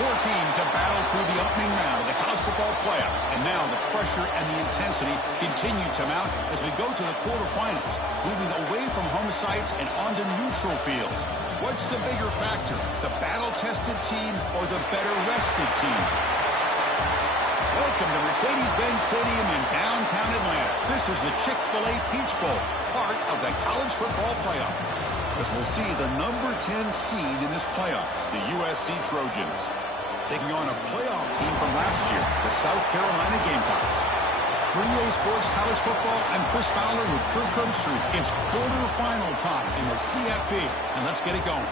Four teams have battled through the opening round of the college football playoff, and now the pressure and the intensity continue to mount as we go to the quarterfinals, moving away from home sites and onto neutral fields. What's the bigger factor, the battle-tested team or the better-rested team? Welcome to Mercedes-Benz Stadium in downtown Atlanta. This is the Chick-fil-A Peach Bowl, part of the college football playoff. As we'll see the number 10 seed in this playoff, the USC Trojans, taking on a playoff team from last year, the South Carolina Gamecocks. For EA Sports College Football, I'm Chris Fowler with Kirk Herbstreit. It's quarterfinal time in the CFP, and let's get it going.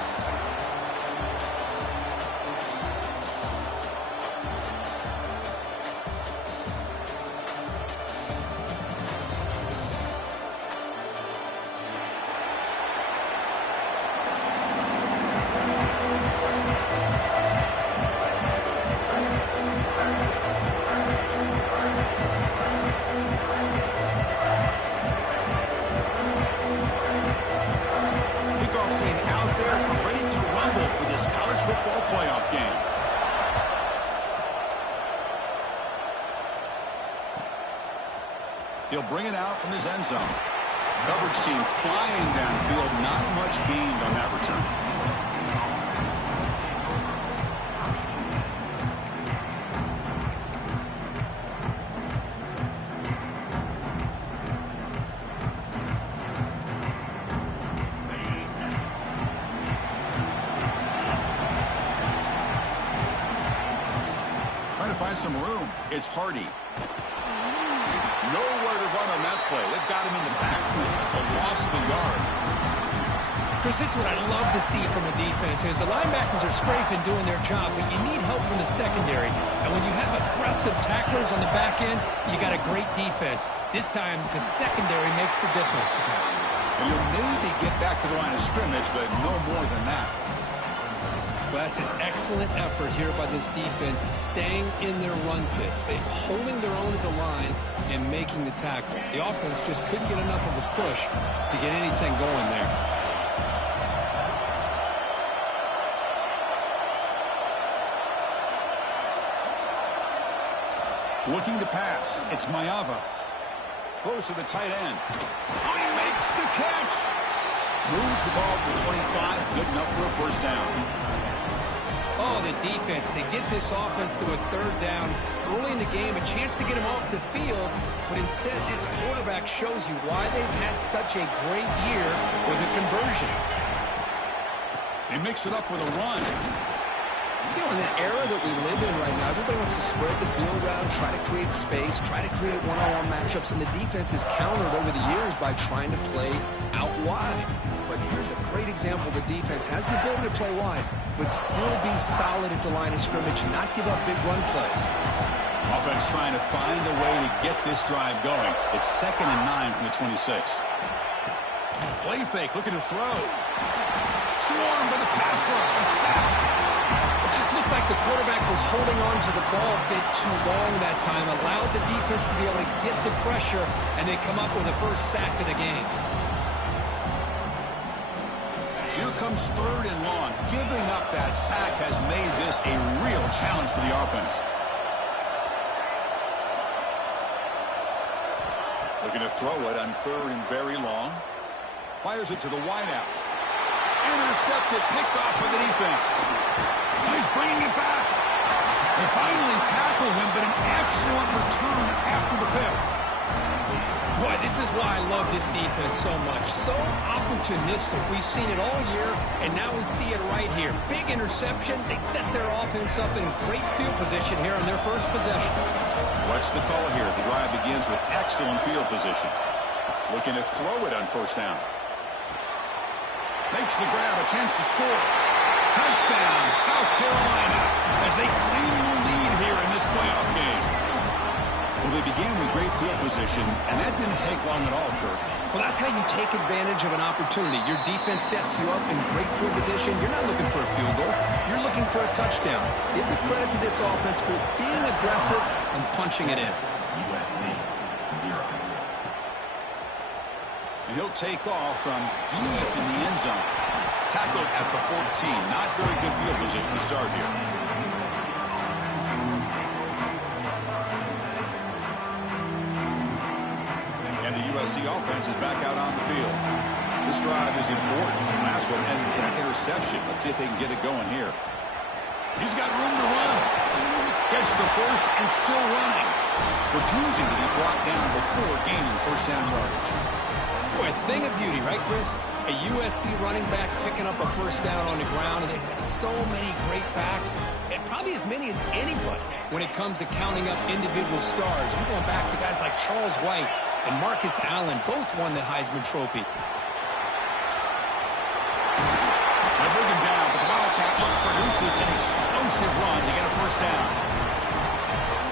He'll bring it out from his end zone. Coverage team flying downfield, not much gained on that return. Trying to find some room. It's Hardy. Nowhere to run on that play. They've got him in the backfield. It's a loss of a yard. Chris, this is what I love to see from a defense is the linebackers are scraping, doing their job, but you need help from the secondary. And when you have aggressive tacklers on the back end, you got a great defense. This time, the secondary makes the difference. And you'll maybe get back to the line of scrimmage, but no more than that. Well, that's an excellent effort here by this defense, staying in their run fits. They're holding their own at the line and making the tackle. The offense just couldn't get enough of a push to get anything going there. Looking to pass. It's Mayava. Throws to the tight end. Oh, he makes the catch. Moves the ball to the 25. Good enough for a first down. Oh, the defense. They get this offense to a third down early in the game, a chance to get him off the field, but instead this quarterback shows you why they've had such a great year with a conversion. They mix it up with a run. You know, in the era that we live in right now, everybody wants to spread the field around, try to create space, try to create one-on-one matchups, and the defense is countered over the years by trying to play out wide. But here's a great example. The defense has the ability to play wide, but still be solid at the line of scrimmage, not give up big run plays. Offense trying to find a way to get this drive going. It's 2nd and 9 from the 26. Play fake, looking to throw. Swarmed by the pass rush. A sack. It just looked like the quarterback was holding on to the ball a bit too long that time, allowed the defense to be able to get the pressure, and they come up with the first sack of the game. Here comes 3rd and long. Giving up that sack has made this a real challenge for the offense. Looking to throw it on 3rd and very long. Fires it to the wideout. Intercepted, picked off by the defense. Now he's bringing it back. They finally tackle him, but an excellent return after the pick. Boy, this is why I love this defense so much. So opportunistic. We've seen it all year, and now we see it right here. Big interception. They set their offense up in great field position here on their first possession. What's the call here? The drive begins with excellent field position. Looking to throw it on 1st down. Makes the grab, a chance to score. Touchdown, South Carolina, as they claim the lead here in this playoff game. Well, they began with great field position, and that didn't take long at all, Kirk. Well, that's how you take advantage of an opportunity. Your defense sets you up in great field position. You're not looking for a field goal. You're looking for a touchdown. Give the credit to this offense for being aggressive and punching it in. USC, 0. And he'll take off from deep in the end zone. Tackled at the 14. Not very good field position to start here. USC offense is back out on the field. This drive is important. Last one and an interception. Let's see if they can get it going here. He's got room to run. Gets the first and still running. Refusing to be brought down before gaining first down yardage. Boy, a thing of beauty, right, Chris? A USC running back picking up a first down on the ground, and they've had so many great backs, and probably as many as anybody when it comes to counting up individual stars. I'm going back to guys like Charles White and Marcus Allen, both won the Heisman Trophy. They bring him down, but the Wildcat look produces an explosive run to get a first down.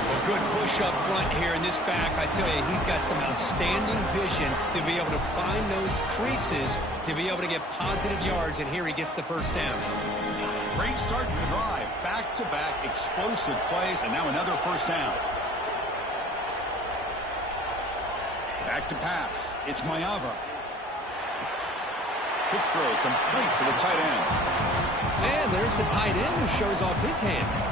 A good push up front here in this back. I tell you, he's got some outstanding vision to be able to find those creases, to be able to get positive yards, and here he gets the first down. Great start to the drive. Back-to-back explosive plays, and now another first down. Back to pass. It's Mayava. Quick throw complete to the tight end. And there's the tight end who shows off his hands.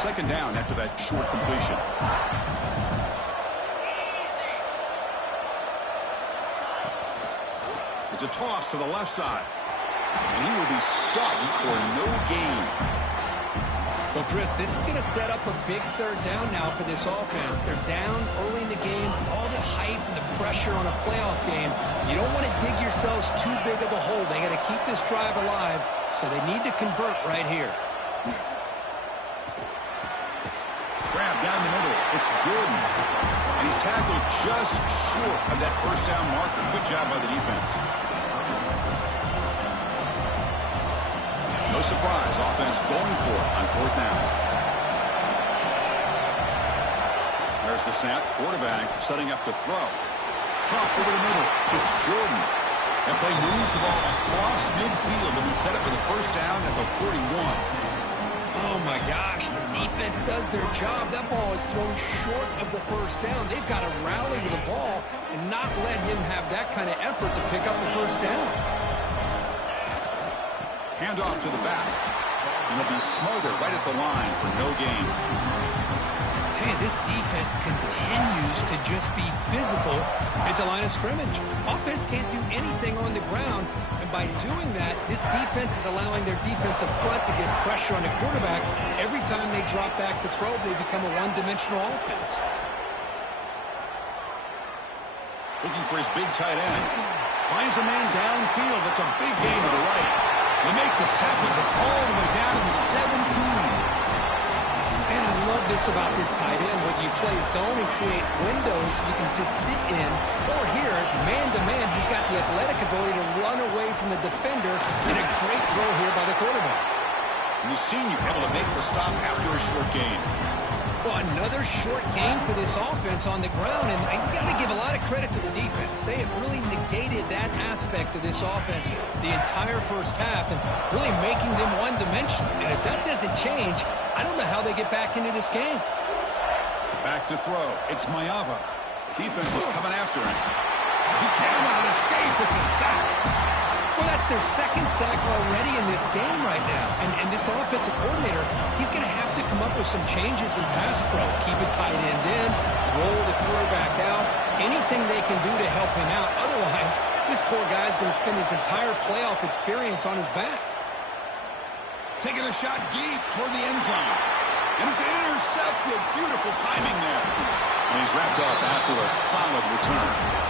Second down after that short completion. It's a toss to the left side. And he will be stuffed for no gain. Well, Chris, this is going to set up a big third down now for this offense. They're down early in the game. All the hype and the pressure on a playoff game. You don't want to dig yourselves too big of a hole. They got to keep this drive alive, so they need to convert right here. Grab down the middle. It's Jordan. And he's tackled just short of that first down marker. Good job by the defense. No surprise. Offense going for it on fourth down. There's the snap. Quarterback setting up to throw. Pop over the middle. It's Jordan. That play moves the ball across midfield to be set up for the first down at the 41. Oh, my gosh, the defense does their job. That ball is thrown short of the first down. They've got to rally to the ball and not let him have that kind of effort to pick up the first down. Handoff to the back. And they'll be smothered right at the line for no gain. I tell you, this defense continues to just be physical at the line of scrimmage. Offense can't do anything on the ground. And by doing that, this defense is allowing their defensive front to get pressure on the quarterback. Every time they drop back to throw, they become a one-dimensional offense. Looking for his big tight end. Finds a man downfield. That's a big gain to the right. They make the tackle, but all the way down to the 17. And I love this about this tight end. Whether you play zone and create windows you can just sit in, or here, man-to-man, he's got the athletic ability to run away from the defender, and a great throw here by the quarterback. And the senior able to make the stop after a short gain. Well, another short game for this offense on the ground, and you got to give a lot of credit to the defense. They have really negated that aspect of this offense the entire first half and really making them one-dimensional. And if that doesn't change, I don't know how they get back into this game. Back to throw. It's Mayava. Defense is coming after him. He cannot escape. It's a sack. Well, that's their second sack already in this game right now. And this offensive coordinator, he's going to have to come up with some changes in pass pro. Keep a tight end in, roll the quarterback out, anything they can do to help him out. Otherwise, this poor guy's going to spend his entire playoff experience on his back. Taking a shot deep toward the end zone. And it's intercepted. Beautiful timing there. And he's wrapped up after a solid return.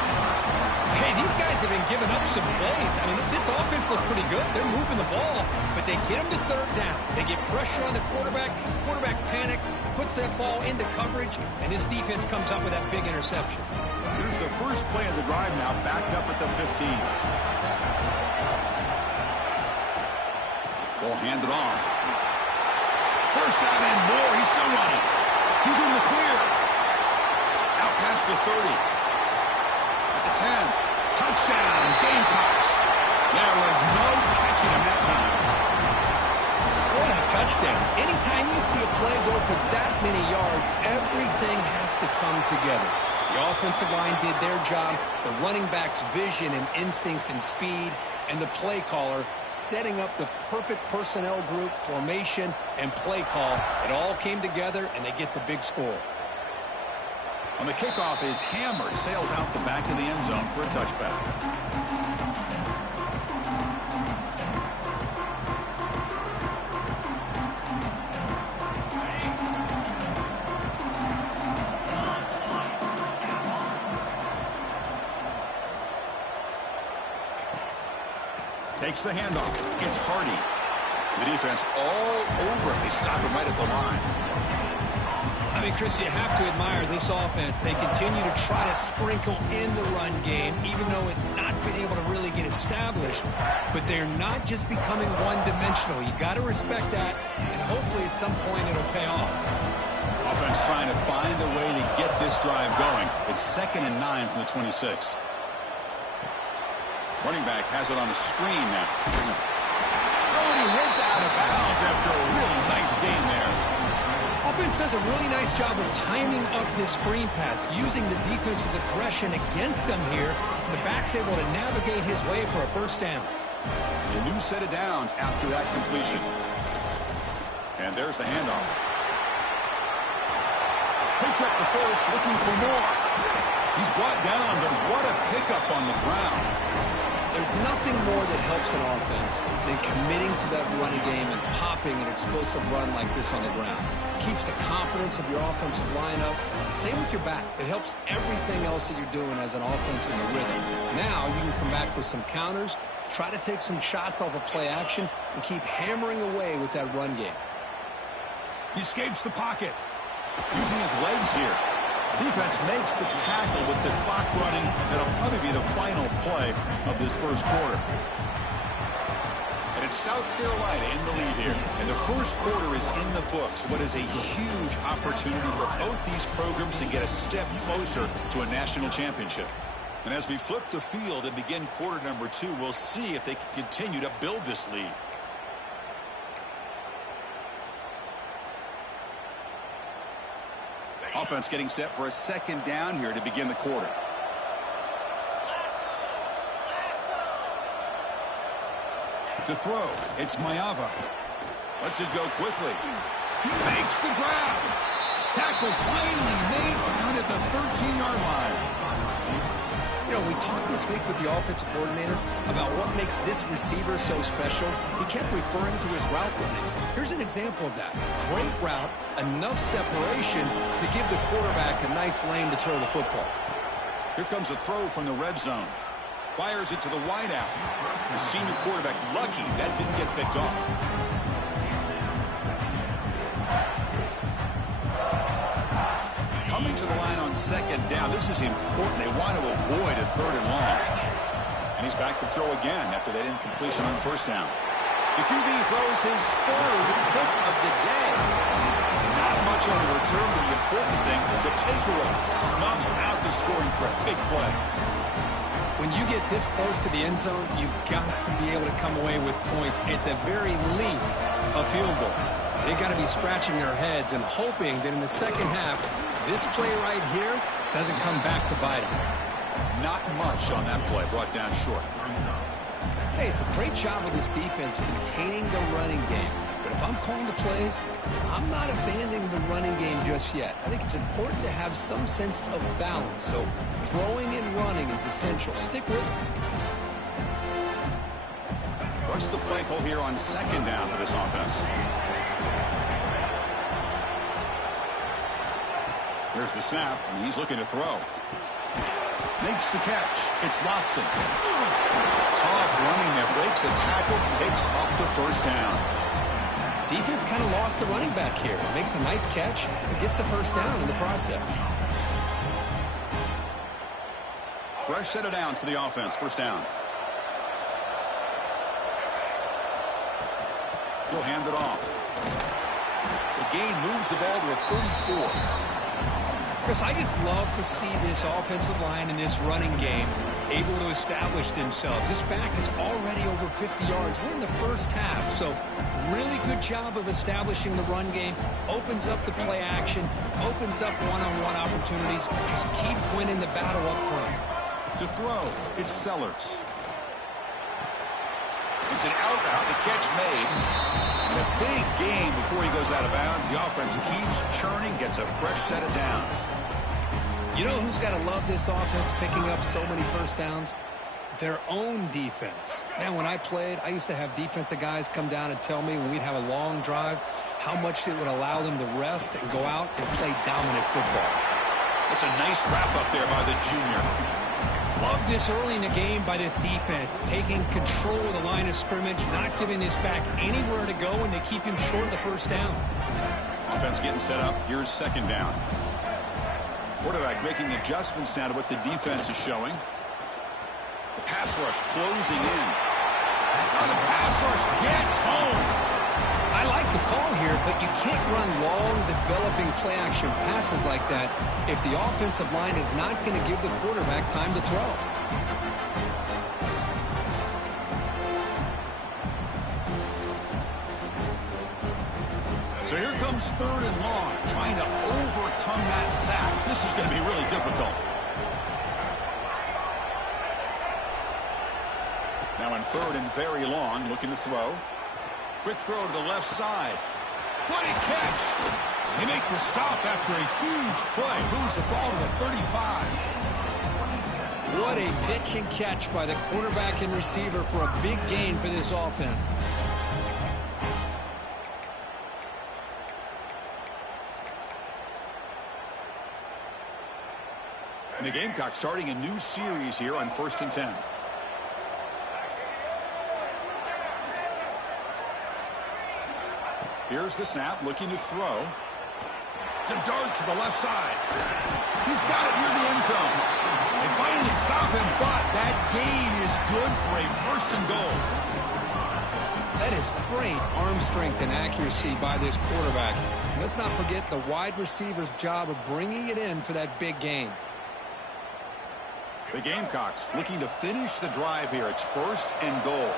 Hey, these guys have been giving up some plays. I mean, this offense looks pretty good. They're moving the ball, but they get them to third down. They get pressure on the quarterback. Quarterback panics, puts that ball into coverage, and this defense comes up with that big interception. Here's the first play of the drive now, backed up at the 15. Ball handed off. First down and more. He's still running. He's in the clear. Out past the 30. At the 10. Touchdown, Gamecocks. There was no catching him that time. What a touchdown. Anytime you see a play go for that many yards, everything has to come together. The offensive line did their job. The running back's vision and instincts and speed, and the play caller setting up the perfect personnel group, formation, and play call. It all came together, and they get the big score. On the kickoff is hammered, sails out the back of the end zone for a touchback. Takes the handoff. It's Hardy. The defense all over. They stop him right at the line. I mean, Chris, you have to admire this offense. They continue to try to sprinkle in the run game, even though it's not been able to really get established. But they're not just becoming one-dimensional. You got to respect that, and hopefully at some point it'll pay off. Offense trying to find a way to get this drive going. It's 2nd and 9 from the 26. Running back has it on the screen now. Oh, and he heads out of bounds after a really nice game there. Offense does a really nice job of timing up this screen pass, using the defense's aggression against them here. The back's able to navigate his way for a first down. A new set of downs after that completion. And there's the handoff. Picks up the first, looking for more. He's brought down, but what a pickup on the ground. There's nothing more that helps an offense than committing to that running game and popping an explosive run like this on the ground. Keeps the confidence of your offensive lineup. Same with your back. It helps everything else that you're doing as an offense in the rhythm. Now you can come back with some counters, try to take some shots off of play action, and keep hammering away with that run game. He escapes the pocket, using his legs here. Defense makes the tackle with the clock running. That'll probably be the final play of this first quarter. And it's South Carolina in the lead here. And the first quarter is in the books. What is a huge opportunity for both these programs to get a step closer to a national championship. And as we flip the field and begin quarter number 2, we'll see if they can continue to build this lead. Offense getting set for a second down here to begin the quarter. To throw, it's Mayava. Lets it go quickly. He makes the grab. Tackle finally made down at the 13-yard line. You know, we talked this week with the offensive coordinator about what makes this receiver so special. He kept referring to his route running. Here's an example of that. Great route, enough separation to give the quarterback a nice lane to throw the football. Here comes a throw from the red zone. Fires it to the wideout. The senior quarterback lucky that didn't get picked off. Coming to the line on second down. This is important. They want to avoid a 3rd and long. And he's back to throw again after that incompletion on first down. The QB throws his 3rd pick of the day. Not much on the return, but the important thing, the takeaway. Snuffs out the scoring threat. Big play. When you get this close to the end zone, you've got to be able to come away with points, at the very least, a field goal. They've got to be scratching their heads and hoping that in the second half, this play right here doesn't come back to bite them. Not much on that play, brought down short. Hey, it's a great job of this defense containing the running game. But if I'm calling the plays, I'm not abandoning the running game just yet. I think it's important to have some sense of balance. So throwing and running is essential. Stick with it. What's the play call here on second down for this offense? Here's the snap, and he's looking to throw. Makes the catch. It's Watson. Tough running that breaks a tackle, picks up the first down. Defense kind of lost the running back here. Makes a nice catch and gets the first down in the process. Fresh set of downs for the offense. First down. He'll hand it off. The gain moves the ball to a 34. Chris, I just love to see this offensive line and this running game able to establish themselves. This back is already over 50 yards. We're in the first half, so really good job of establishing the run game. Opens up the play action, opens up one-on-one opportunities. Just keep winning the battle up front. To throw, it's Sellers. It's an out route, the catch made. And a big gain before he goes out of bounds. The offense keeps churning, gets a fresh set of downs. You know who's got to love this offense picking up so many first downs? Their own defense. Man, when I played, I used to have defensive guys come down and tell me when we'd have a long drive how much it would allow them to rest and go out and play dominant football. It's a nice wrap up there by the junior. Love this early in the game by this defense, taking control of the line of scrimmage, not giving this back anywhere to go, and they keep him short of the first down. Offense getting set up. Here's second down. Quarterback making adjustments now to what the defense is showing. The pass rush closing in. Oh, the pass rush gets home. I like the call here, but you can't run long, developing play-action passes like that if the offensive line is not going to give the quarterback time to throw. So here comes third and long, trying to overcome that sack. This is going to be really difficult. Now in third and very long, looking to throw. Quick throw to the left side. What a catch! They make the stop after a huge play. Moves the ball to the 35. What a pitch and catch by the quarterback and receiver for a big gain for this offense. And the Gamecocks starting a new series here on 1st and 10. Here's the snap, looking to throw. To dart to the left side. He's got it near the end zone. They finally stop him, but that gain is good for a 1st and goal. That is great arm strength and accuracy by this quarterback. Let's not forget the wide receiver's job of bringing it in for that big gain. The Gamecocks looking to finish the drive here. It's 1st and goal.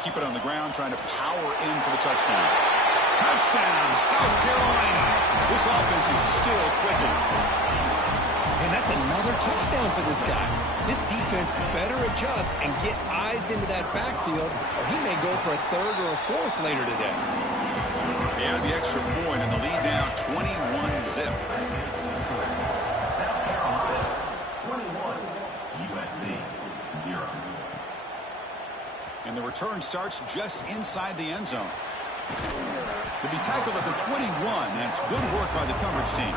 Keep it on the ground, trying to power in for the touchdown. Touchdown, South Carolina. This offense is still clicking. And that's another touchdown for this guy. This defense better adjust and get eyes into that backfield, or he may go for a third or a fourth later today. They add the extra point, and the lead now 21-zip. South Carolina 21, USC 0. And the return starts just inside the end zone. To be tackled at the 21, that's good work by the coverage team.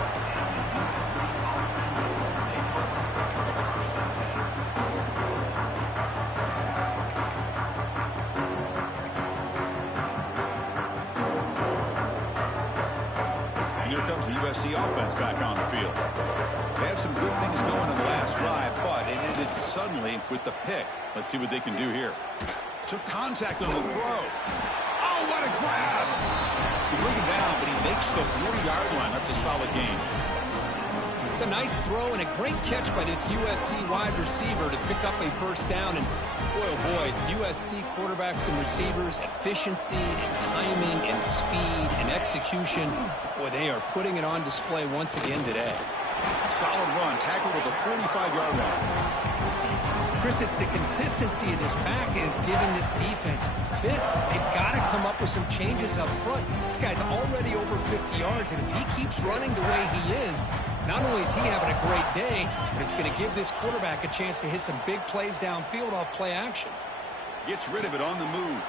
And here comes the USC offense back on the field. They had some good things going in the last drive, but it ended suddenly with the pick. Let's see what they can do here. Took contact on the throw. Oh, what a grab! He bring it down, but he makes the 40-yard line. That's a solid gain. It's a nice throw and a great catch by this USC wide receiver to pick up a first down. And boy, oh boy, USC quarterbacks and receivers, efficiency and timing and speed and execution. Boy, they are putting it on display once again today. Solid run, tackled at the 45-yard line. Chris, it's the consistency of this back is giving this defense fits. They've got to come up with some changes up front. This guy's already over 50 yards, and if he keeps running the way he is, not only is he having a great day, but it's going to give this quarterback a chance to hit some big plays downfield off play action. Gets rid of it on the move.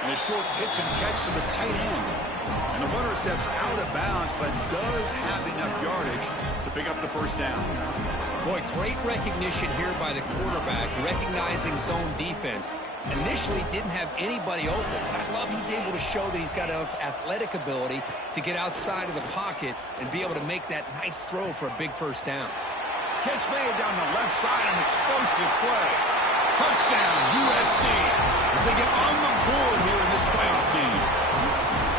And a short pitch and catch to the tight end. And the runner steps out of bounds, but does have enough yardage to pick up the first down. Boy, great recognition here by the quarterback, recognizing zone defense. Initially didn't have anybody open, but I love he's able to show that he's got enough athletic ability to get outside of the pocket and be able to make that nice throw for a big first down. Catch made down the left side, an explosive play. Touchdown, USC, as they get on the board here in this playoff game.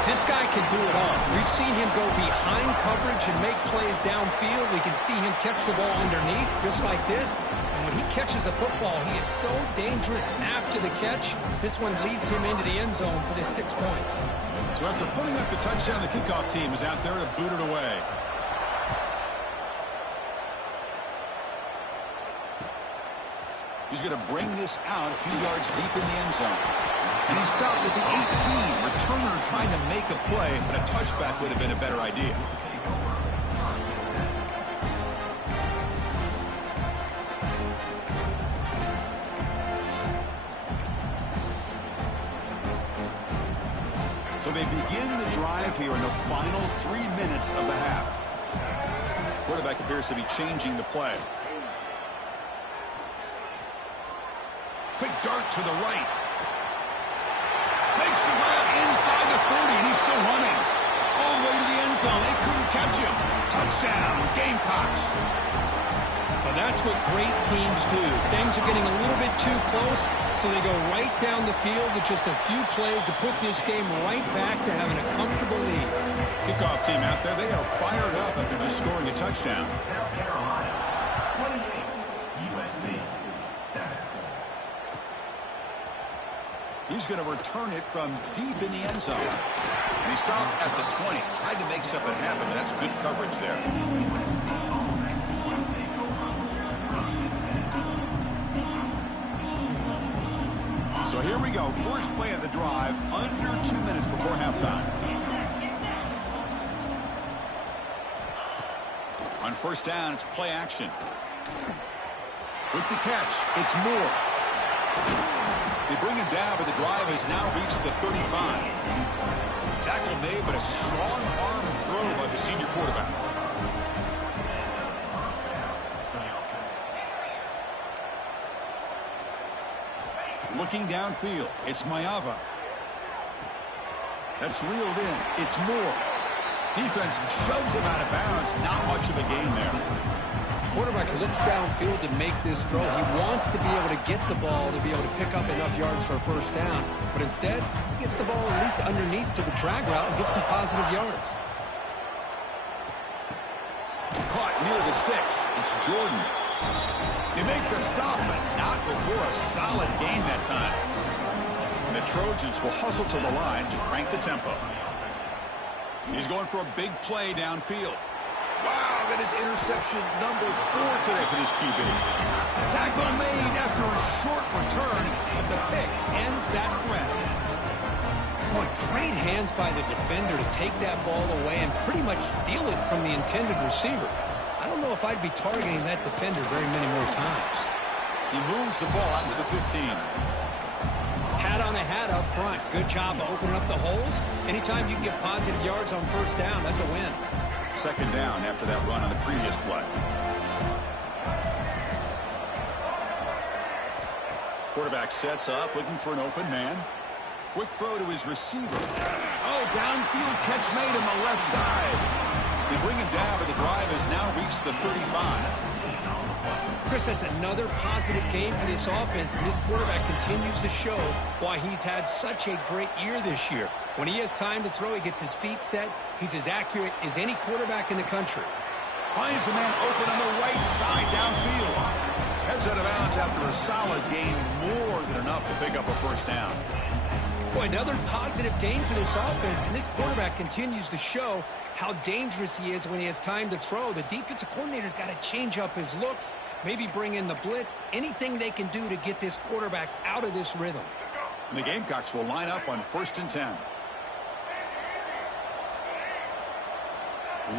This guy can do it all. We've seen him go behind coverage and make plays downfield. We can see him catch the ball underneath, just like this. And when he catches a football, he is so dangerous after the catch. This one leads him into the end zone for the 6 points. So after putting up the touchdown, the kickoff team is out there to boot it away. He's going to bring this out a few yards deep in the end zone. And he stopped with the 18. Returner trying to make a play, but a touchback would have been a better idea. So they begin the drive here in the final 3 minutes of the half. Quarterback appears to be changing the play. Quick dart to the right. Makes the grab inside the 30, and he's still running. All the way to the end zone. They couldn't catch him. Touchdown, Gamecocks. Well, that's what great teams do. Things are getting a little bit too close, so they go right down the field with just a few plays to put this game right back to having a comfortable lead. Kickoff team out there, they are fired up after just scoring a touchdown. South Carolina, 28, USC, 7. He's going to return it from deep in the end zone. And he stopped at the 20. Tried to make something happen, but that's good coverage there. So here we go. First play of the drive, under 2 minutes before halftime. On first down, it's play action. With the catch, it's Moore. They bring him down, but the drive has now reached the 35. Tackle made, but a strong arm throw by the senior quarterback. Looking downfield, it's Mayava. That's reeled in. It's Moore. Defense shoves him out of bounds. Not much of a gain there. Quarterback looks downfield to make this throw. He wants to be able to get the ball to be able to pick up enough yards for a first down. But instead, he gets the ball at least underneath to the drag route and gets some positive yards. Caught near the sticks. It's Jordan. They make the stop, but not before a solid gain that time. The Trojans will hustle to the line to crank the tempo. He's going for a big play downfield. Wow, that is interception number 4 today for this QB. Tackle made after a short return, but the pick ends that grab. Boy, great hands by the defender to take that ball away and pretty much steal it from the intended receiver. I don't know if I'd be targeting that defender very many more times. He moves the ball out to the 15. Hat on a hat up front. Good job of opening up the holes. Anytime you can get positive yards on first down, that's a win. Second down after that run on the previous play. Quarterback sets up, looking for an open man. Quick throw to his receiver. Oh, downfield catch made on the left side. They bring him down, but the drive has now reached the 35. Chris, that's another positive game for this offense, and this quarterback continues to show why he's had such a great year this year. When he has time to throw, he gets his feet set. He's as accurate as any quarterback in the country. Finds a man open on the right side downfield. Heads out of bounds after a solid gain, more than enough to pick up a first down. Boy, another positive game for this offense, and this quarterback continues to show how dangerous he is when he has time to throw. The defensive coordinator's got to change up his looks, maybe bring in the blitz, anything they can do to get this quarterback out of this rhythm. And the Gamecocks will line up on 1st and 10.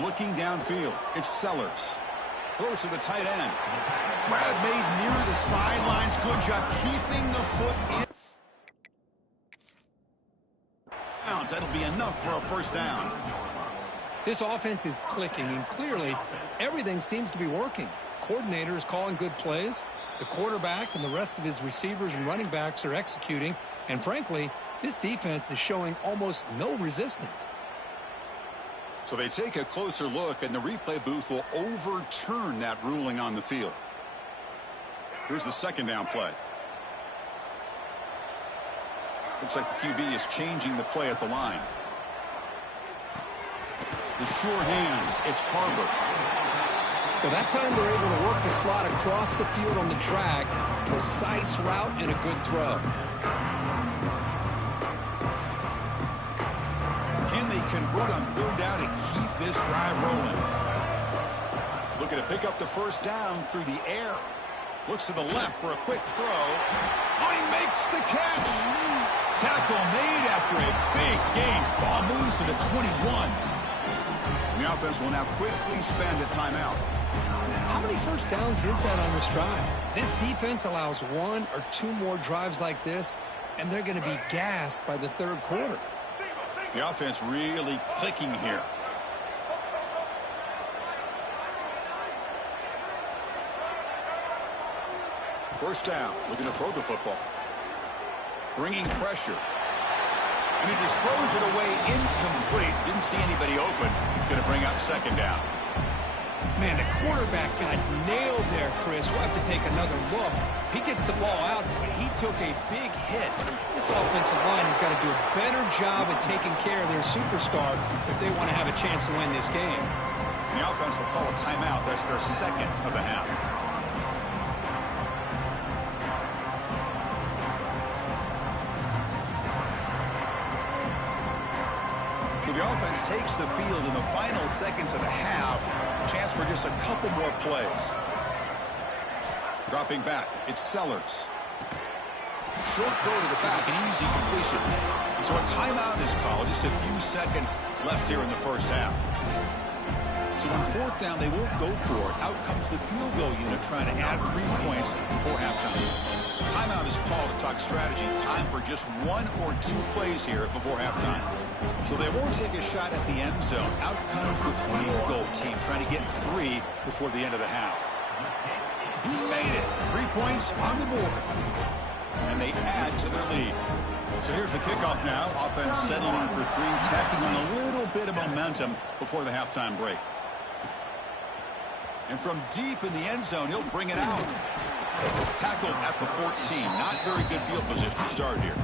Looking downfield, it's Sellers. Throws to the tight end. Grab made near the sidelines. Good job keeping the foot in. That'll be enough for a first down. This offense is clicking, and clearly everything seems to be working. The coordinator is calling good plays. The quarterback and the rest of his receivers and running backs are executing. And frankly, this defense is showing almost no resistance. So they take a closer look, and the replay booth will overturn that ruling on the field. Here's the second down play. Looks like the QB is changing the play at the line. the sure hands. It's Barber. Well, that time they're able to work the slot across the field on the drag. Precise route and a good throw. Can they convert on third down and keep this drive rolling? Looking to pick up the first down through the air. Looks to the left for a quick throw. Oh, he makes the catch. Tackle made after a big gain. Ball moves to the 21. And the offense will now quickly spend a timeout. How many first downs is that on this drive? This defense allows 1 or 2 more drives like this, and they're going to be gassed by the third quarter. The offense really clicking here. First down, looking to throw the football. Bringing pressure. And he just throws it away incomplete. Didn't see anybody open. He's going to bring up second down. Man, the quarterback got nailed there, Chris. We'll have to take another look. He gets the ball out, but he took a big hit. This offensive line has got to do a better job at taking care of their superstar if they want to have a chance to win this game. The offense will call a timeout. That's their second of the half. So the offense takes the field in the final seconds of the half. Chance for just a couple more plays. Dropping back, it's Sellers. Short throw to the back, an easy completion. So a timeout is called. Just a few seconds left here in the first half. So on fourth down, they won't go for it. Out comes the field goal unit trying to add 3 points before halftime. Timeout is called to talk strategy. Time for just 1 or 2 plays here before halftime. So they won't take a shot at the end zone. Out comes the field goal team trying to get 3 before the end of the half. He made it. 3 points on the board. And they add to their lead. So here's the kickoff now. Offense settling for 3, tacking on a little bit of momentum before the halftime break. And from deep in the end zone, he'll bring it out. Tackled at the 14. Not very good field position to start here.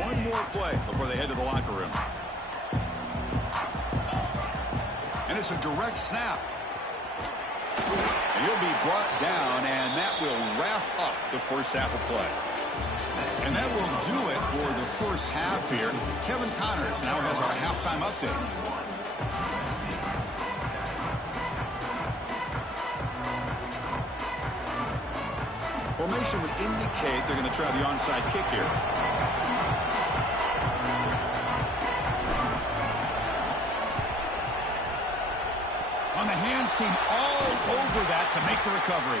One more play before they head to the locker room. And it's a direct snap. And he'll be brought down, and that will wrap up the first half of play. And that will do it for the first half here. Kevin Connors now has our halftime update. Formation would indicate they're going to try the onside kick here. On the hands team all over that to make the recovery.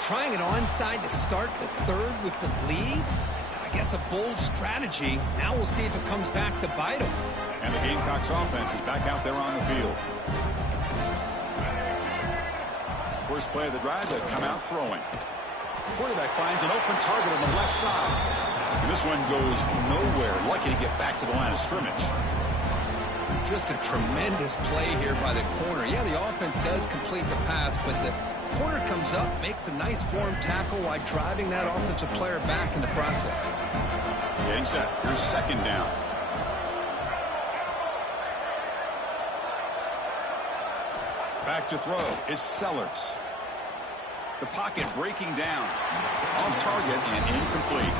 Trying it onside to start the third with the lead? It's, I guess, a bold strategy. Now we'll see if it comes back to bite them. And the Gamecocks offense is back out there on the field. First play of the drive, they come out throwing. Quarterback finds an open target on the left side. And this one goes nowhere. Lucky to get back to the line of scrimmage. Just a tremendous play here by the corner. Yeah, the offense does complete the pass, but the corner comes up, makes a nice form tackle while driving that offensive player back in the process. Getting set. Here's second down. Back to throw. It's Sellers. The pocket breaking down. Off target and incomplete.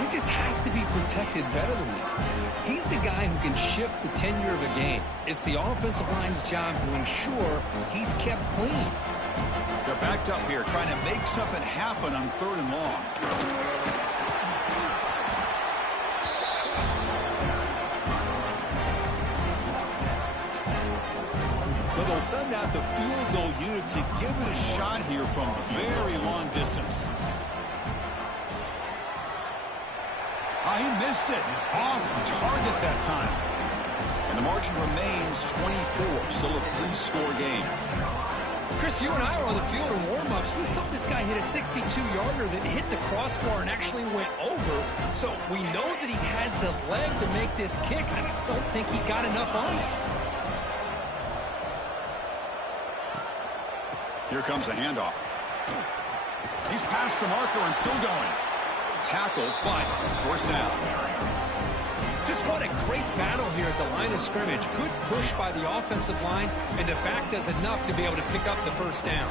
He just has to be protected better than that. He's the guy who can shift the tenure of a game. It's the offensive line's job to ensure he's kept clean. They're backed up here, trying to make something happen on 3rd and long. So they'll send out the field goal unit to give it a shot here from very long distance. He missed it. Off target that time. And the margin remains 24. Still a 3-score game. Chris, you and I were on the field in warm-ups. We saw this guy hit a 62-yarder that hit the crossbar and actually went over. So we know that he has the leg to make this kick. I just don't think he got enough on it. Here comes the handoff. He's past the marker and still going. Tackle, but forced down. Just what a great battle here at the line of scrimmage. Good push by the offensive line, and the back does enough to be able to pick up the first down.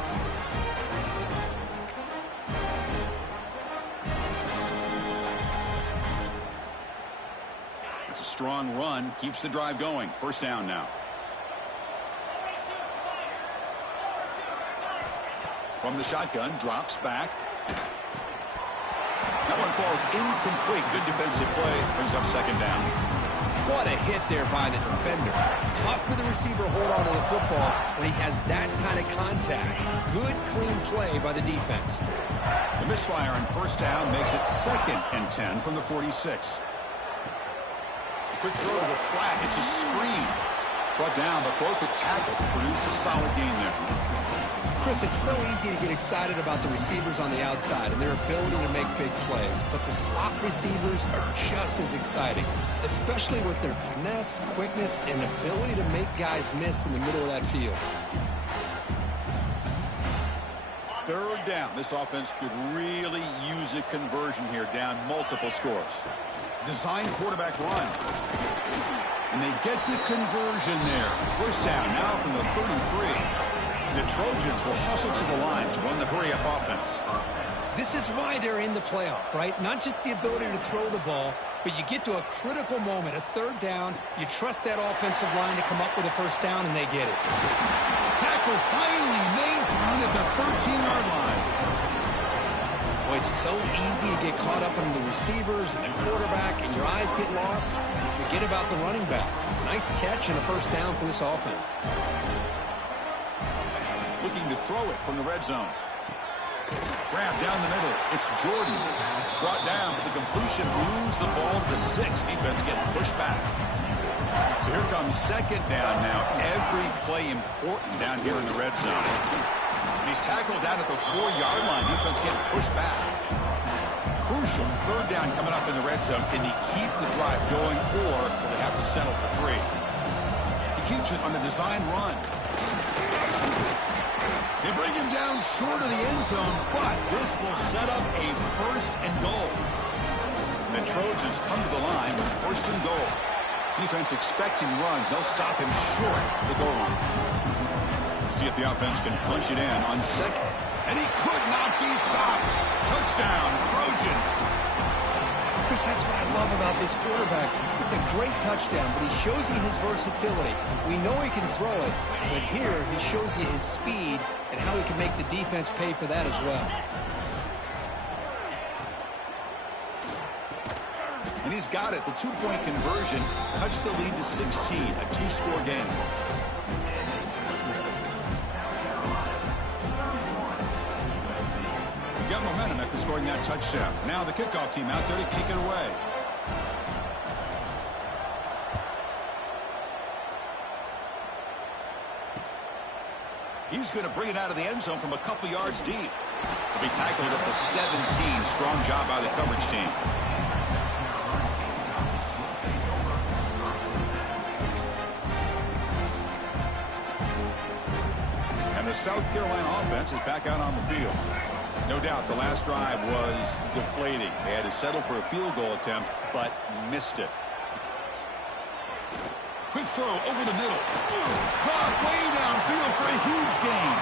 It's a strong run, keeps the drive going. First down now. From the shotgun, drops back. That one falls incomplete. Good defensive play. Brings up second down. What a hit there by the defender. Tough for the receiver to hold on to the football when he has that kind of contact. Good, clean play by the defense. The misfire on first down makes it 2nd and 10 from the 46. A quick throw to the flat. It's a screen. Brought down, but broke the tackle to produce a solid gain there. Chris, it's so easy to get excited about the receivers on the outside and their ability to make big plays, but the slot receivers are just as exciting, especially with their finesse, quickness, and ability to make guys miss in the middle of that field. Third down. This offense could really use a conversion here, down multiple scores. Design quarterback run. And they get the conversion there. First down now from the 33. The Trojans will hustle to the line to run the hurry-up offense. This is why they're in the playoff, right? Not just the ability to throw the ball, but you get to a critical moment, a third down, you trust that offensive line to come up with a first down, and they get it. Tackle finally maintained at the 13-yard line. Boy, it's so easy to get caught up on the receivers and the quarterback, and your eyes get lost. You forget about the running back. Nice catch and a first down for this offense. Looking to throw it from the red zone. Grab down the middle. It's Jordan. Brought down for the completion. Moves the ball to the 6. Defense getting pushed back. So here comes second down now. Every play important down here in the red zone. And he's tackled down at the 4-yard line. Defense getting pushed back. Crucial. Third down coming up in the red zone. Can he keep the drive going, or will they have to settle for 3? He keeps it on the design run. They bring him down short of the end zone, but this will set up a 1st and goal. The Trojans come to the line with 1st and goal. Defense expecting run. They'll stop him short of the goal line. See if the offense can punch it in on second. And he could not be stopped. Touchdown, Trojans. Chris, that's what I love about this quarterback. It's a great touchdown, but he shows you his versatility. We know he can throw it, but here he shows you his speed and how he can make the defense pay for that as well. And he's got it. The 2-point conversion cuts the lead to 16, a 2-score game. Got momentum after scoring that touchdown. Now the kickoff team out there to kick it away. He's going to bring it out of the end zone from a couple yards deep. He'll be tackled at the 17. Strong job by the coverage team. And the South Carolina offense is back out on the field. No doubt the last drive was deflating. They had to settle for a field goal attempt, but missed it. Quick throw over the middle. Caught way downfield for a huge gain.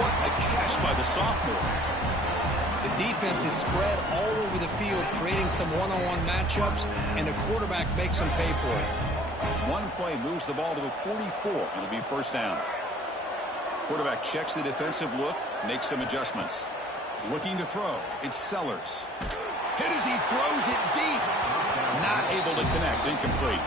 What a catch by the sophomore. The defense is spread all over the field, creating some one-on-one matchups, and the quarterback makes them pay for it. One play moves the ball to the 44. It'll be first down. Quarterback checks the defensive look, makes some adjustments. Looking to throw. It's Sellers. Hit as he throws it deep. Not able to connect. Incomplete.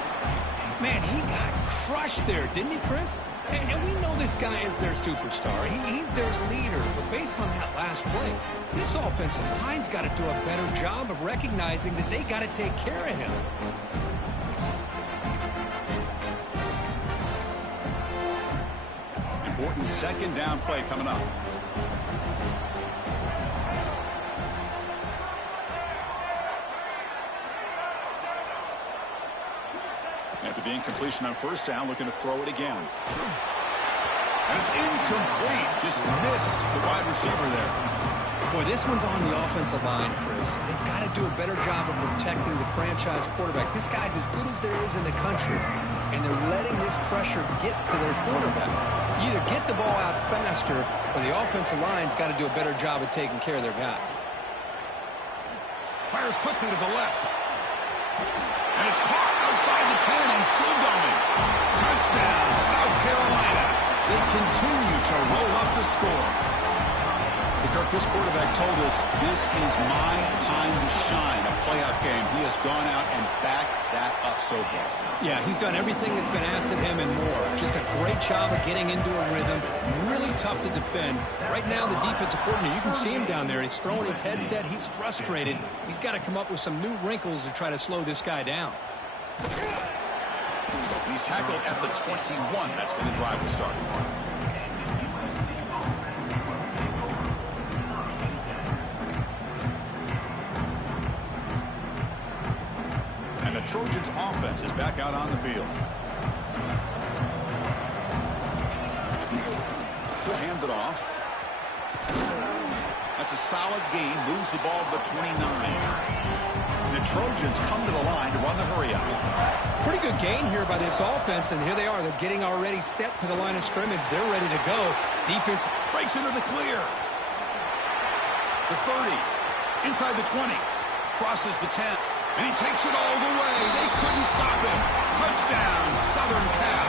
Man, he got crushed there, didn't he, Chris? And we know this guy is their superstar. He's their leader. But based on that last play, this offensive line's got to do a better job of recognizing that they got to take care of him. Important second down play coming up. After the incompletion on first down, looking to throw it again. And it's incomplete. Just missed the wide receiver there. Boy, this one's on the offensive line, Chris. They've got to do a better job of protecting the franchise quarterback. This guy's as good as there is in the country, and they're letting this pressure get to their quarterback. You either get the ball out faster, or the offensive line's got to do a better job of taking care of their guy. Fires quickly to the left. And it's caught outside the 10 and still going. Touchdown, South Carolina. They continue to roll up the score. Kirk, this quarterback told us this is my time to shine, a playoff game. He has gone out and backed that up so far. Yeah, he's done everything that's been asked of him and more. Just a great job of getting into a rhythm. Really tough to defend. Right now, the defensive coordinator, you can see him down there. He's throwing his headset. He's frustrated. He's got to come up with some new wrinkles to try to slow this guy down. He's tackled at the 21. That's where the drive will start. And the Trojans' offense is back out on the field. He'll hand it off. That's a solid gain. Moves the ball to the 29. The Trojans come to the line to run the hurry-up. Pretty good gain here by this offense, and here they are. They're getting already set to the line of scrimmage. They're ready to go. Defense breaks into the clear. The 30. Inside the 20. Crosses the 10. And he takes it all the way. They couldn't stop him. Touchdown, Southern Cal.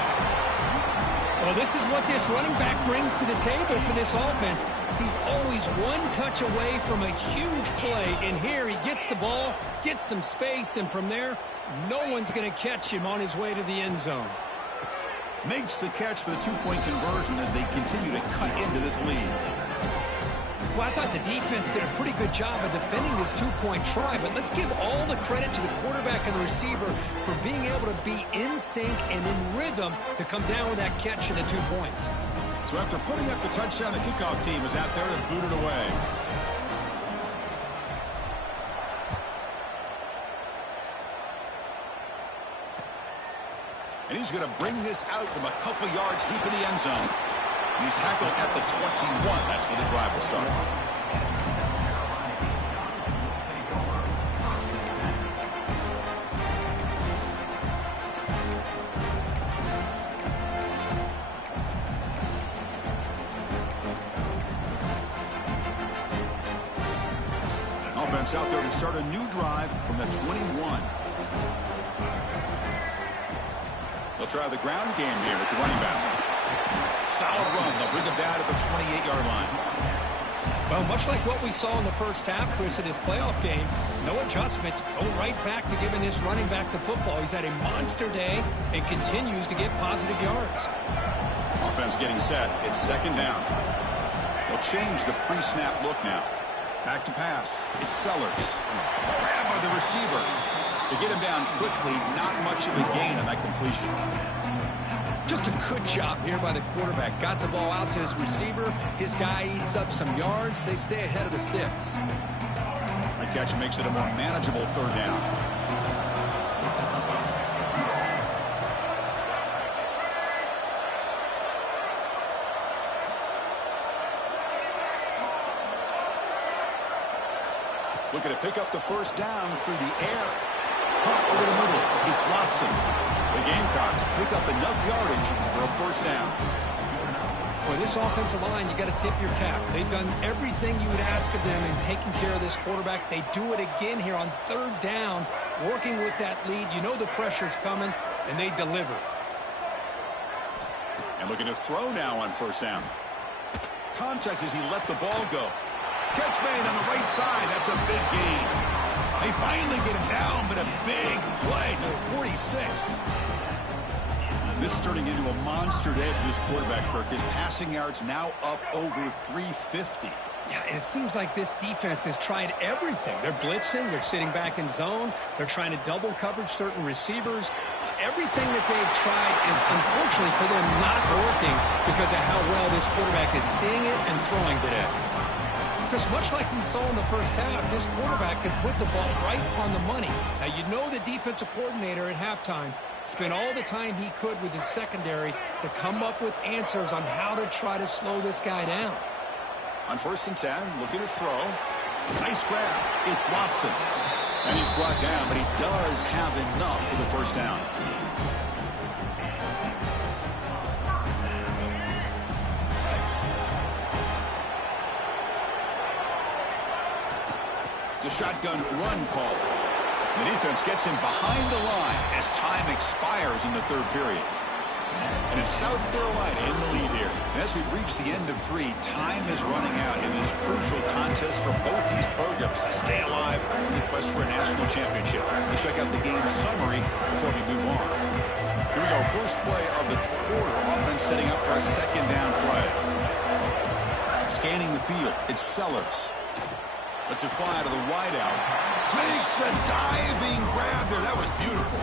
Well, this is what this running back brings to the table for this offense. He's always one touch away from a huge play. And here he gets the ball, gets some space, and from there, no one's going to catch him on his way to the end zone. Makes the catch for the two-point conversion as they continue to cut into this lead. Well, I thought the defense did a pretty good job of defending this two-point try, but let's give all the credit to the quarterback and the receiver for being able to be in sync and in rhythm to come down with that catch and the 2 points. So after putting up the touchdown, the kickoff team is out there to boot it away. And he's going to bring this out from a couple yards deep in the end zone. He's tackled at the 21. That's where the drive will start. Offense out there to start a new drive from the 21. They'll try the ground game here with the running back. Solid run. They'll bring it down at the 28-yard line. Well, much like what we saw in the first half, Chris, in this playoff game, no adjustments. Go right back to giving this running back to football. He's had a monster day and continues to get positive yards. Offense getting set. It's second down. They'll change the pre-snap look now. Back to pass. It's Sellers. Grabbed by the receiver. They get him down quickly. Not much of a gain on that completion. Just a good job here by the quarterback. Got the ball out to his receiver. His guy eats up some yards. They stay ahead of the sticks. The catch makes it a more manageable third down. Looking to pick up the first down through the air. Caught over the middle. It's Watson. The Gamecocks pick up enough yardage for a first down. Boy, this offensive line, you got to tip your cap. They've done everything you would ask of them in taking care of this quarterback. They do it again here on third down, working with that lead. You know the pressure's coming, and they deliver. And looking to throw now on first down. Contact as he let the ball go. Catch made on the right side. That's a big gain. They finally get him down, but a big play to 46. This is turning into a monster day for this quarterback, Kirk. His passing yards now up over 350. Yeah, and it seems like this defense has tried everything. They're blitzing. They're sitting back in zone. They're trying to double coverage certain receivers. Everything that they've tried is, unfortunately for them, not working because of how well this quarterback is seeing it and throwing today. Chris, much like we saw in the first half, this quarterback could put the ball right on the money. Now, you know the defensive coordinator at halftime spent all the time he could with his secondary to come up with answers on how to try to slow this guy down. On 1st and 10, looking to throw. Nice grab. It's Watson. And he's brought down, but he does have enough for the first down. It's a shotgun run call. The defense gets him behind the line as time expires in the 3rd period. And it's South Carolina in the lead here. And as we reach the end of 3, time is running out in this crucial contest for both these programs to stay alive in the quest for a national championship. Let's check out the game summary before we move on. Here we go. First play of the quarter. Offense setting up for a 2nd down play. Scanning the field. It's Sellers. Lets it fly to the wideout. Makes the diving grab there. That was beautiful.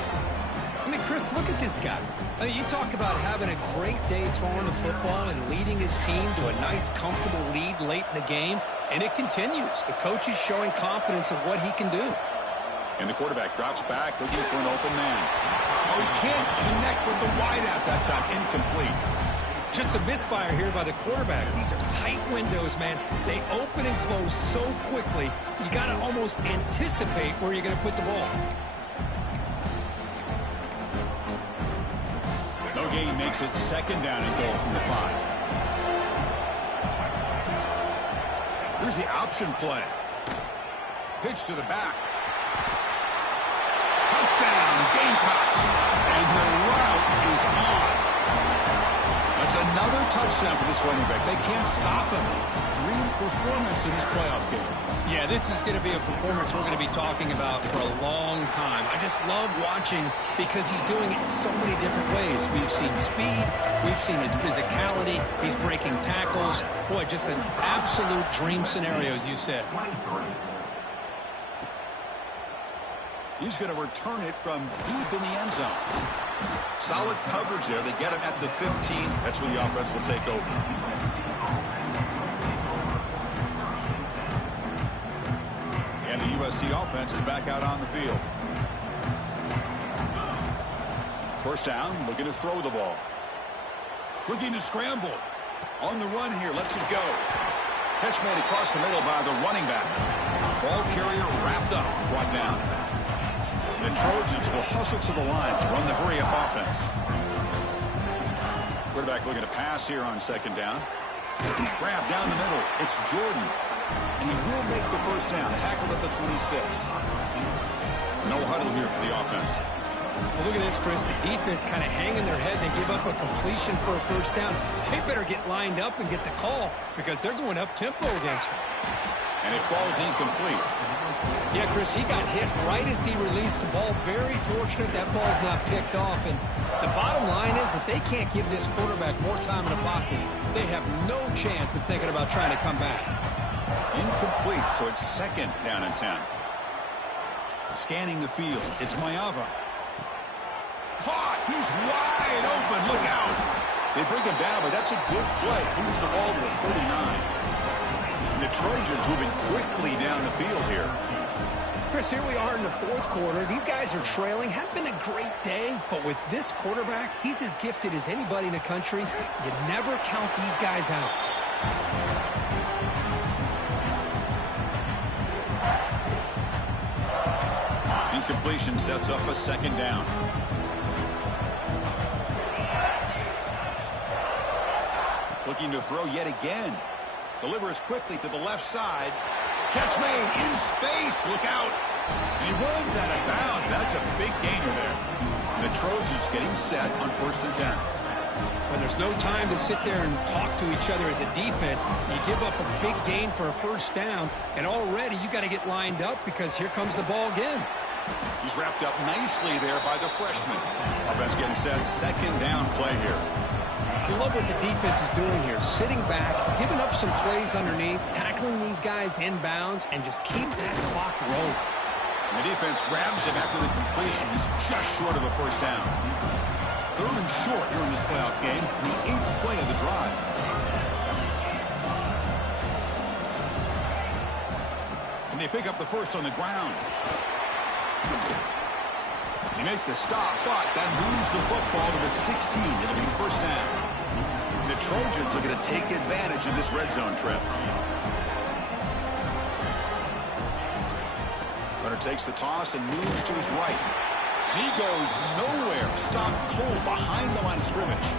I mean, Chris, look at this guy. I mean, you talk about having a great day throwing the football and leading his team to a nice, comfortable lead late in the game, and it continues. The coach is showing confidence of what he can do. And the quarterback drops back, looking for an open man. Oh, he can't connect with the wideout that time. Incomplete. Just a misfire here by the quarterback. These are tight windows, man. They open and close so quickly, you got to almost anticipate where you're going to put the ball. No gain makes it 2nd down and goal from the 5. Here's the option play. Pitch to the back. Touchdown, Gamecocks. And the route is on. That's another touchdown for this running back. They can't stop him. Dream performance in this playoff game. Yeah, this is going to be a performance we're going to be talking about for a long time. I just love watching because he's doing it in so many different ways. We've seen speed. We've seen his physicality. He's breaking tackles. Boy, just an absolute dream scenario, as you said. He's going to return it from deep in the end zone. Solid coverage there. They get him at the 15. That's where the offense will take over. And the USC offense is back out on the field. 1st down, looking to throw the ball. Looking to scramble. On the run here, lets it go. Catch made across the middle by the running back. Ball carrier wrapped up, brought down. The Trojans will hustle to the line to run the hurry-up offense. Quarterback looking to pass here on 2nd down. Grab down the middle. It's Jordan. And he will make the first down. Tackled at the 26. No huddle here for the offense. Well, look at this, Chris. The defense kind of hanging their head. They give up a completion for a first down. They better get lined up and get the call because they're going up-tempo against them. And it falls incomplete. Yeah, Chris, he got hit right as he released the ball. Very fortunate that ball's not picked off. And the bottom line is that they can't give this quarterback more time in the pocket. They have no chance of thinking about trying to come back. Incomplete, so it's 2nd down and 10. Scanning the field, it's Mayava. Caught, he's wide open, look out. They bring him down, but that's a good play. Moves the ball to the 39. The Trojans moving quickly down the field here. Chris, here we are in the 4th quarter. These guys are trailing. Had been a great day, but with this quarterback, he's as gifted as anybody in the country. You never count these guys out. Incompletion sets up a 2nd down. Looking to throw yet again. Delivers quickly to the left side. Catch made in space. Look out. And he runs out of bounds. That's a big gainer there. And the Trojans getting set on 1st and 10. When there's no time to sit there and talk to each other as a defense, you give up a big gain for a first down, and already you got to get lined up because here comes the ball again. He's wrapped up nicely there by the freshman. Offense getting set. 2nd down play here. I love what the defense is doing here. Sitting back, giving up some plays underneath, tackling these guys inbounds, and just keep that clock rolling. And the defense grabs him after the completion. He's just short of a first down. 3rd and short here in this playoff game. The 8th play of the drive. And they pick up the first on the ground. They make the stop, but that moves the football to the 16. It'll be first down. The Trojans are going to take advantage of this red zone trip. Runner takes the toss and moves to his right. And he goes nowhere. Stopped cold behind the line of scrimmage.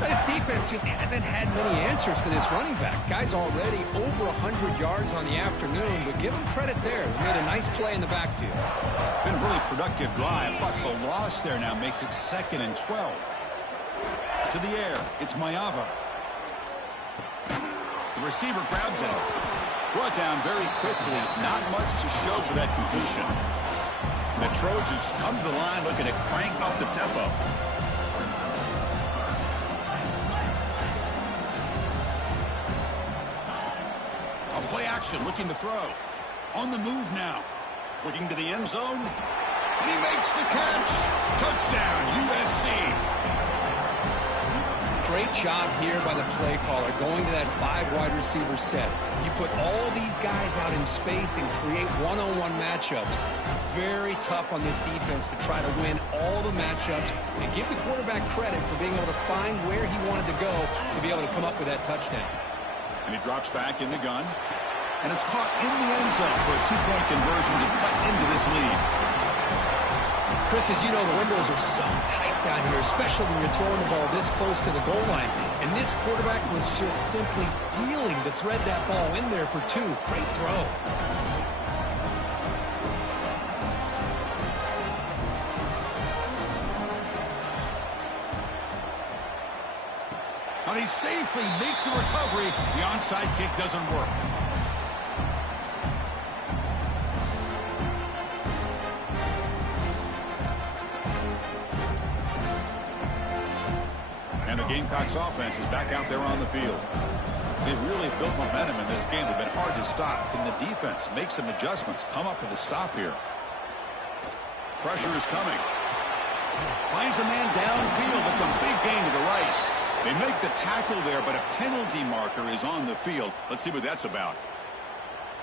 But his defense just hasn't had many answers for this running back. Guy's already over 100 yards on the afternoon, but give him credit there. They made a nice play in the backfield. Been a really productive drive, but the loss there now makes it 2nd and 12. To the air, it's Mayava. The receiver grabs it. Brought down very quickly. Not much to show for that completion. The Trojans come to the line looking to crank up the tempo. Play action, looking to throw. On the move now. Looking to the end zone. And he makes the catch. Touchdown, USC. Great job here by the play caller, going to that 5 wide receiver set. You put all these guys out in space and create one-on-one matchups. Very tough on this defense to try to win all the matchups and give the quarterback credit for being able to find where he wanted to go to be able to come up with that touchdown. And he drops back in the gun. And it's caught in the end zone for a 2-point conversion to cut into this lead. Chris, as you know, the windows are so tight down here, especially when you're throwing the ball this close to the goal line. And this quarterback was just simply dealing to thread that ball in there for 2. Great throw. Now they safely make the recovery. The onside kick doesn't work. And the Gamecocks offense is back out there on the field. They've really built momentum in this game. They've been hard to stop. Can the defense make some adjustments? Come up with a stop here. Pressure is coming. Finds a man downfield. It's a big gain to the right. They make the tackle there, but a penalty marker is on the field. Let's see what that's about.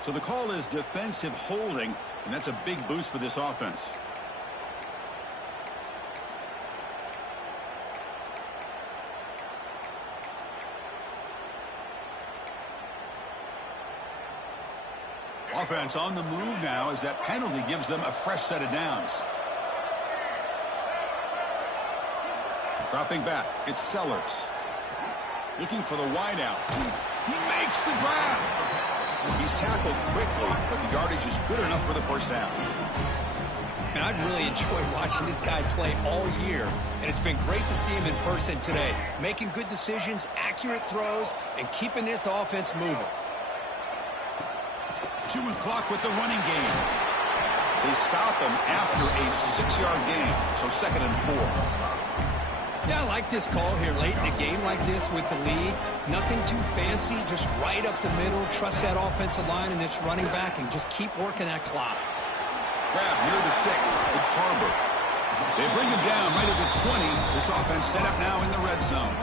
So the call is defensive holding, and that's a big boost for this offense. Offense on the move now as that penalty gives them a fresh set of downs. Dropping back, it's Sellers. Looking for the wideout. He makes the grab. He's tackled quickly, but the yardage is good enough for the first down. And I've really enjoyed watching this guy play all year, and it's been great to see him in person today, making good decisions, accurate throws, and keeping this offense moving. Chewing clock with the running game. They stop him after a 6-yard gain, so 2nd and 4. Yeah, I like this call here late in a game like this with the lead. Nothing too fancy, just right up the middle. Trust that offensive line and this running back and just keep working that clock. Grab near the sticks. It's Harbor. They bring him down right at the 20. This offense set up now in the red zone.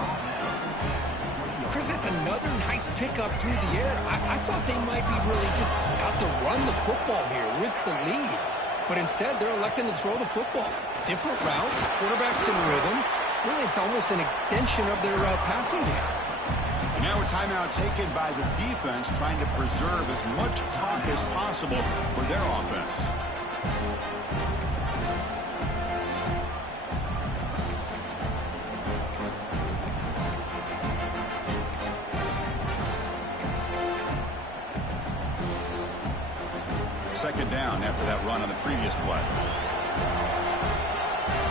Chris, that's another nice pickup through the air. I thought they might be really just out to run the football here with the lead. But instead, they're electing to throw the football. Different routes, quarterbacks in rhythm. Really, it's almost an extension of their passing game. And now a timeout taken by the defense, trying to preserve as much clock as possible for their offense. Second down after that run on the previous play.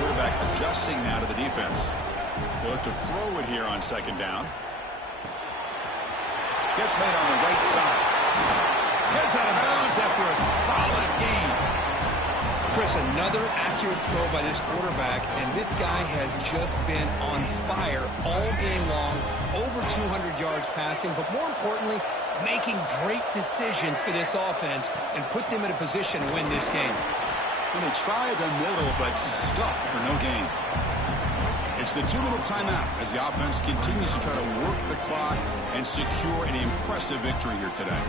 Quarterback adjusting now to the defense. They'll look to throw it here on 2nd down. Catch made on the right side. Gets out of bounds after a solid gain. Chris, another accurate throw by this quarterback, and this guy has just been on fire all game long. Over 200 yards passing, but more importantly, making great decisions for this offense and put them in a position to win this game. And they try the middle, but stuffed for no gain. It's the 2-minute timeout as the offense continues to try to work the clock and secure an impressive victory here today.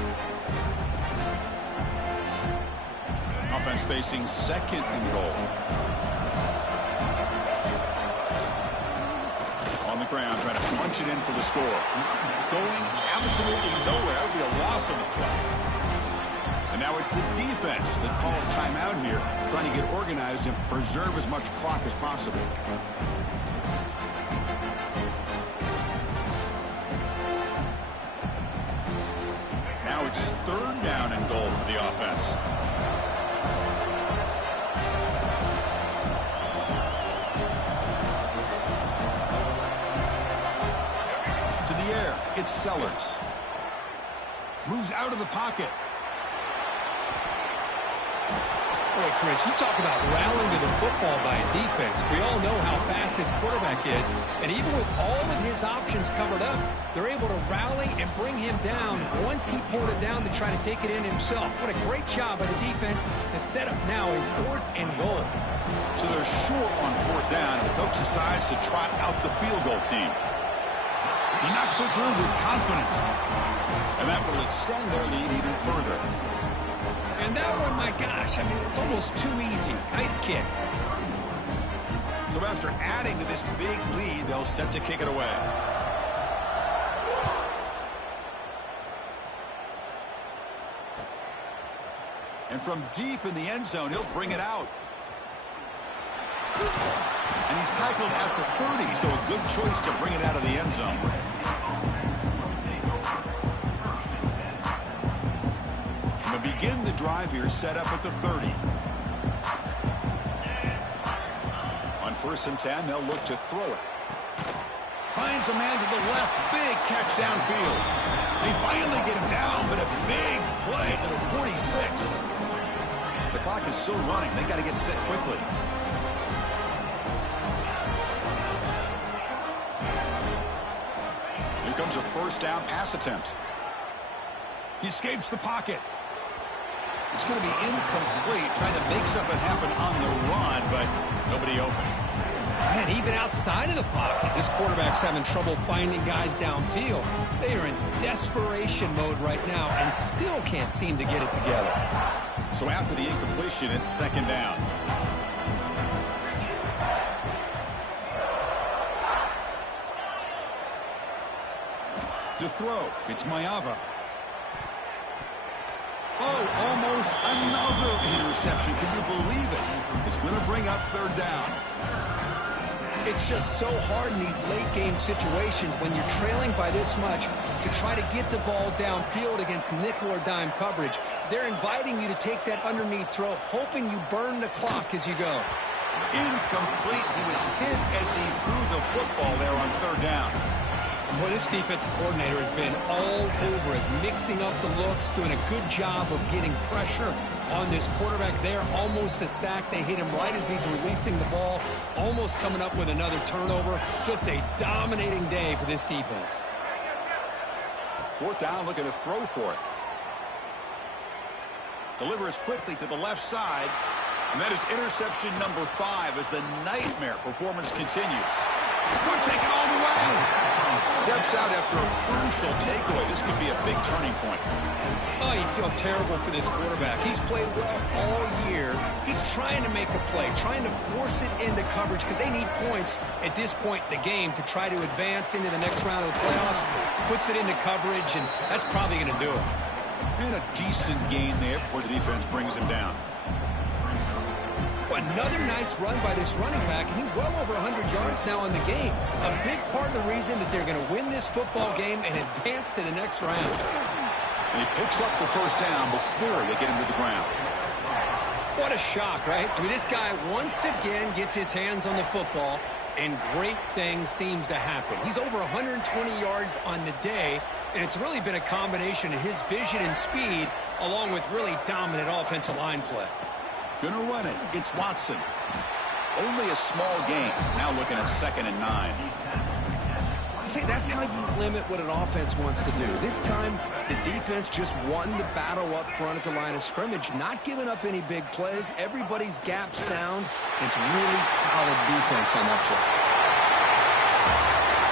Offense facing second and goal. On the ground, trying to punch it in for the score. Going absolutely nowhere. That would be a loss of the play. And now it's the defense that calls timeout here, trying to get organized and preserve as much clock as possible. Now it's third down and goal for the offense. To the air, it's Sellers. Moves out of the pocket. Boy, Chris, you talk about rallying to the football by a defense. We all know how fast his quarterback is, and even with all of his options covered up, they're able to rally and bring him down once he pulled it down to try to take it in himself. What a great job by the defense to set up now a 4th and goal. So they're short on 4th down, and the coach decides to trot out the field goal team. He knocks it through with confidence, and that will extend their lead even further. And that one, my gosh, I mean, it's almost too easy. Nice kick. So after adding to this big lead, they'll set to kick it away. And from deep in the end zone, he'll bring it out. And he's tackled at the 30, so a good choice to bring it out of the end zone. Begin the drive here, set up at the 30. On 1st and 10, they'll look to throw it. Finds a man to the left. Big catch downfield. They finally get him down, but a big play to the 46. The clock is still running. They got to get set quickly. Here comes a 1st down pass attempt. He escapes the pocket. It's going to be incomplete, trying to make something happen on the run, but nobody open. And even outside of the pocket, this quarterback's having trouble finding guys downfield. They are in desperation mode right now and still can't seem to get it together. So after the incompletion, it's 2nd down. To throw, it's Mayava. Oh, almost another interception. Can you believe it? It's going to bring up 3rd down. It's just so hard in these late-game situations when you're trailing by this much to try to get the ball downfield against nickel or dime coverage. They're inviting you to take that underneath throw, hoping you burn the clock as you go. Incomplete. He was hit as he threw the football there on 3rd down. Well, this defensive coordinator has been all over it, mixing up the looks, doing a good job of getting pressure on this quarterback there. Almost a sack. They hit him right as he's releasing the ball, almost coming up with another turnover. Just a dominating day for this defense. 4th down, looking to throw for it. Delivers quickly to the left side. And that is interception number 5 as the nightmare performance continues. Could take it all the way. Steps out after a crucial takeaway. This could be a big turning point. Oh, you feel terrible for this quarterback. He's played well all year. He's trying to make a play, trying to force it into coverage because they need points at this point in the game to try to advance into the next round of the playoffs. Puts it into coverage, and that's probably going to do it. And a decent gain there before the defense brings him down. Another nice run by this running back. He's well over 100 yards now in the game. A big part of the reason that they're going to win this football game and advance to the next round. And he picks up the 1st down before they get him to the ground. What a shock, right? I mean, this guy once again gets his hands on the football, and great things seems to happen. He's over 120 yards on the day, and it's really been a combination of his vision and speed along with really dominant offensive line play. Gonna run it. It's Watson. Only a small gain. Now looking at 2nd and 9. See, that's how you limit what an offense wants to do. This time, the defense just won the battle up front at the line of scrimmage, not giving up any big plays. Everybody's gap sound. It's really solid defense on that play.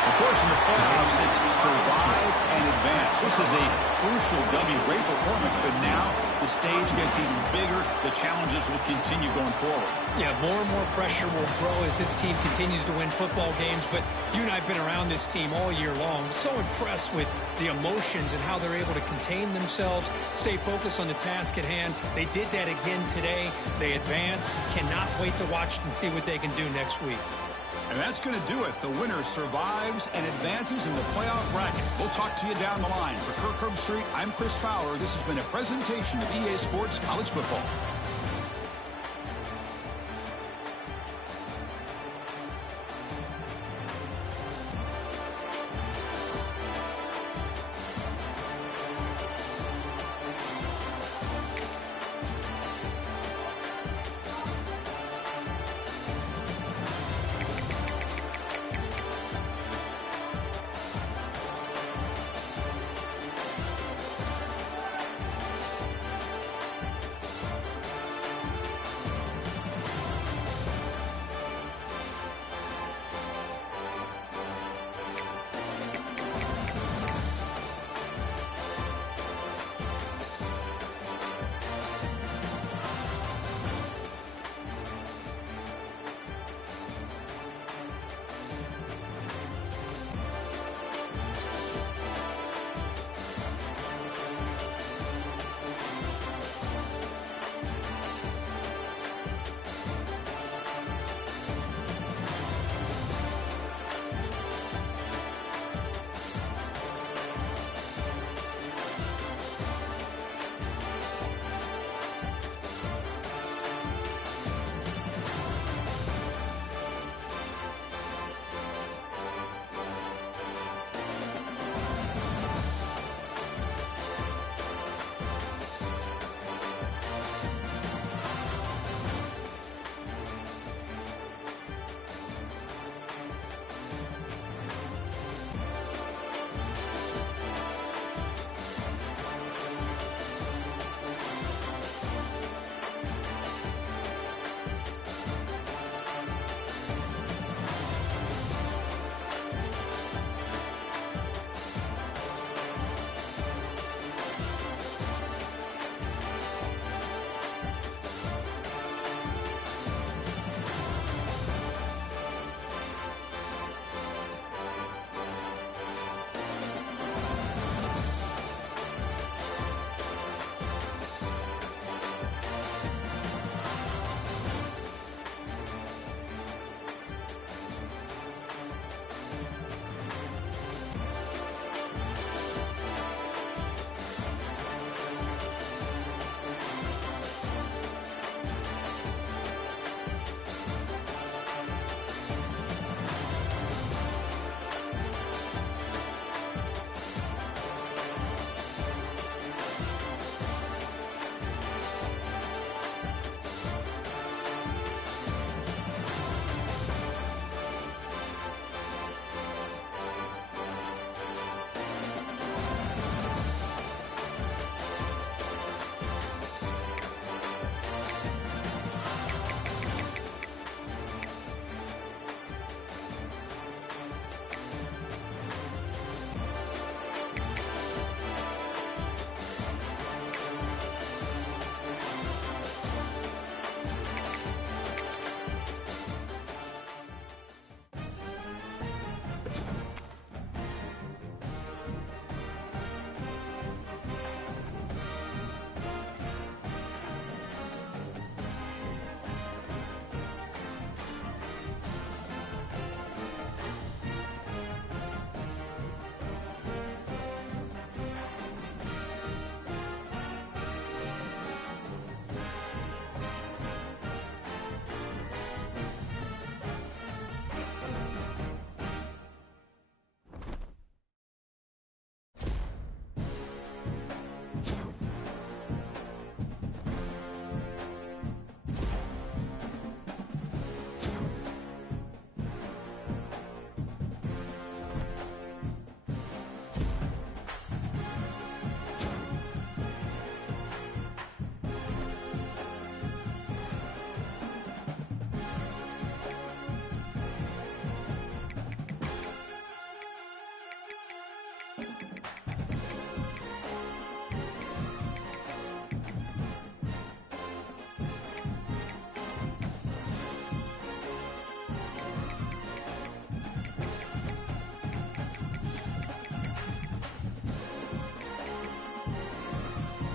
The course, in the playoffs, it's survive and advance. This is a crucial W. Great performance, but now the stage gets even bigger. The challenges will continue going forward. Yeah, more and more pressure will grow as this team continues to win football games, but you and I have been around this team all year long. So impressed with the emotions and how they're able to contain themselves, stay focused on the task at hand. They did that again today. They advance. Cannot wait to watch and see what they can do next week. And that's going to do it. The winner survives and advances in the playoff bracket. We'll talk to you down the line. For Kirk Herbstreit, I'm Chris Fowler. This has been a presentation of EA Sports College Football.